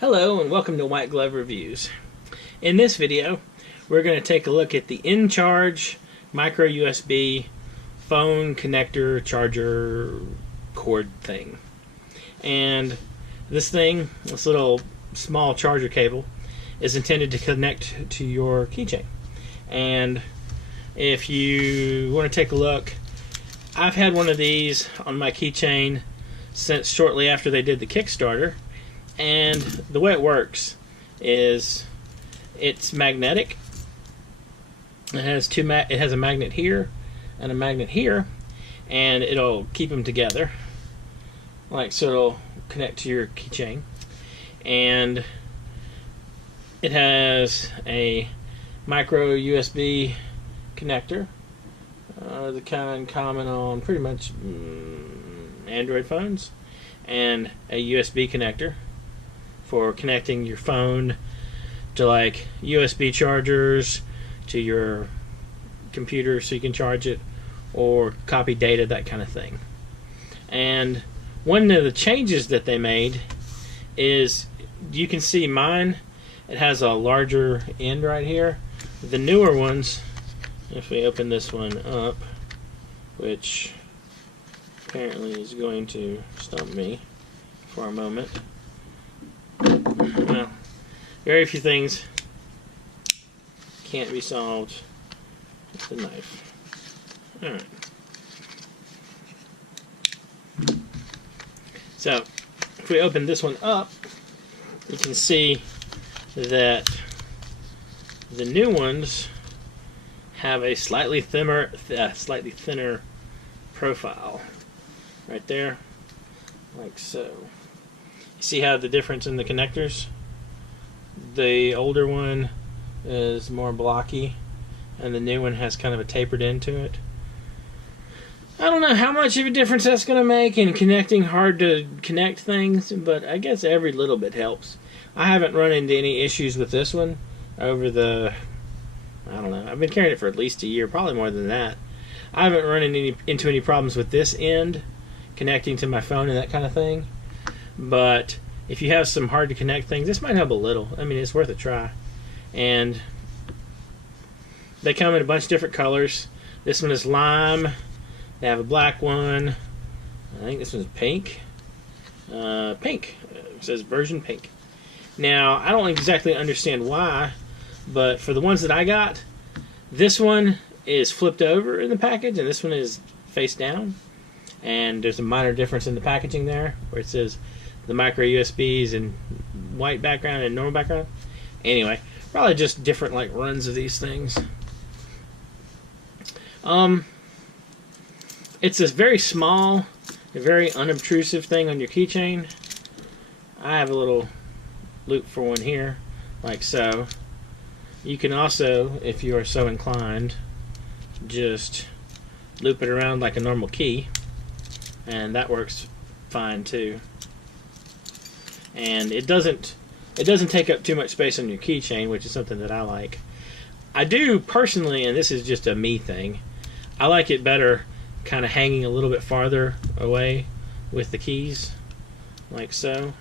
Hello and welcome to White Glove Reviews. In this video, we're going to take a look at the inCharge micro USB phone connector charger cord thing. And this little small charger cable, is intended to connect to your keychain. And if you want to take a look, I've had one of these on my keychain since shortly after they did the Kickstarter. And the way it works is it's magnetic. It has it has a magnet here and a magnet here, and it'll keep them together, like so. It'll connect to your keychain, and it has a micro USB connector, the kind common on pretty much Android phones, and a USB connector for connecting your phone to like USB chargers to your computer so you can charge it or copy data, that kind of thing. And one of the changes that they made is, you can see mine, it has a larger end right here. The newer ones, if we open this one up, which apparently is going to stump me for a moment. Well, very few things can't be solved with a knife. Alright. So, if we open this one up, you can see that the new ones have a slightly thinner profile. Right there. Like so. See how the difference in the connectors? The older one is more blocky, and the new one has kind of a tapered end to it. I don't know how much of a difference that's going to make in connecting hard to connect things, but I guess every little bit helps. I haven't run into any issues with this one over the, I don't know, I've been carrying it for at least a year, probably more than that. I haven't run into any problems with this end connecting to my phone and that kind of thing. But if you have some hard to connect things, this might help a little. I mean, it's worth a try. And they come in a bunch of different colors. This one is lime. They have a black one. I think this one's pink. Pink. It says version pink. Now, I don't exactly understand why, but for the ones that I got, this one is flipped over in the package, and this one is face down. And there's a minor difference in the packaging there, where it says the micro USBs in white background and normal background. Anyway, probably just different like runs of these things. It's this very small, very unobtrusive thing on your keychain. I have a little loop for one here, like so. You can also, if you are so inclined, just loop it around like a normal key, and that works fine too. And it doesn't take up too much space on your keychain, which is something that I like. I do personally, and this is just a me thing, I like it better kind of hanging a little bit farther away with the keys, like so.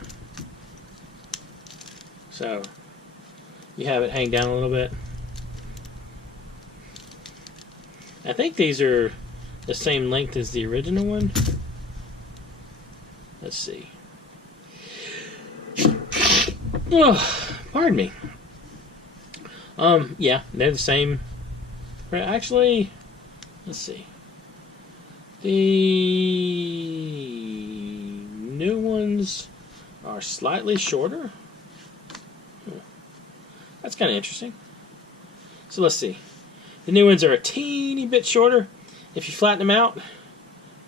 So you have it hang down a little bit. I think these are the same length as the original one. Let's see. Oh, pardon me. Yeah, they're the same. Actually, let's see. The new ones are slightly shorter. That's kind of interesting. So let's see. The new ones are a teeny bit shorter. If you flatten them out,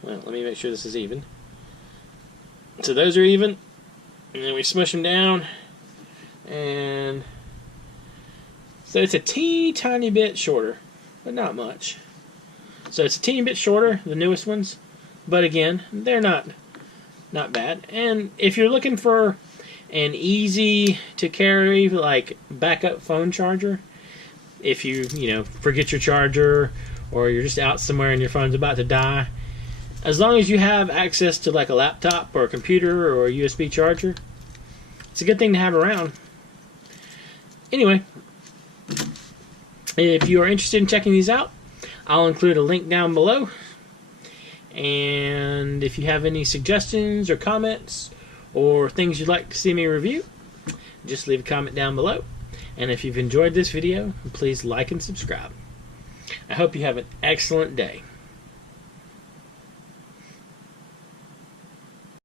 well, let me make sure this is even. So those are even, and then we smush them down, and so it's a teeny tiny bit shorter, but not much. So it's a teeny bit shorter, the newest ones, but again, they're not bad. And if you're looking for an easy to carry like backup phone charger, if you forget your charger or you're just out somewhere and your phone's about to die, as long as you have access to like a laptop or a computer or a USB charger, it's a good thing to have around. Anyway, if you are interested in checking these out, I'll include a link down below. And if you have any suggestions or comments or things you'd like to see me review, just leave a comment down below. And if you've enjoyed this video, please like and subscribe. I hope you have an excellent day.